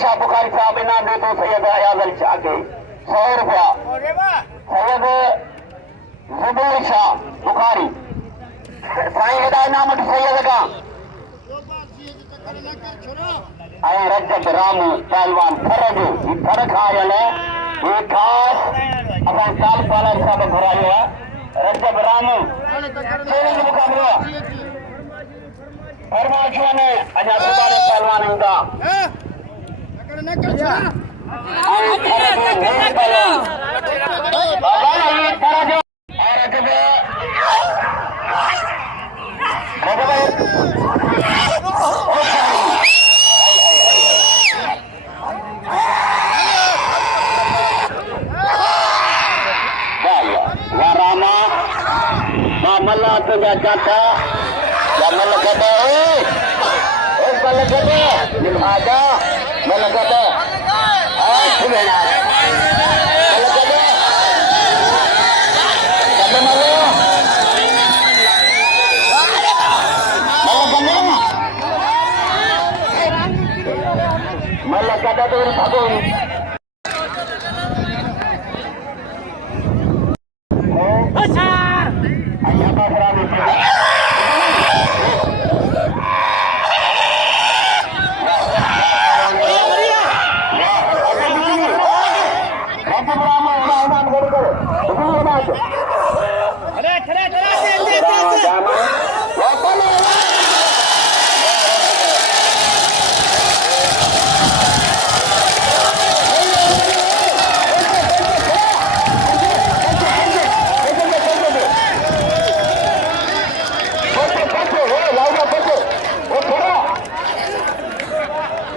शाह बुखारी साहब इनाम दे तो सैयद अयाज अली शाह के 100 रुपया। सैयद जुबैर शाह बुखारी साईं हेॾा इनाम वठी सैयद खां। ऐं रजब राम पहलवान थर जो थर खां आयल ये ख़ासि असां साल पालन साहब घुरायो आहे। रजब राम चैलेंज मुक़ाबिलो आहे। फरमाइशों में अञा सुभाणे पहलवान ईंदा। मल्ला तुझा चाचा या मल गदा ओ मल गदा निभाजा मल गदा आ सुनेना मल गदा कदम मलो मल गदा तो भागो अच्छा अय्या बाबरा ने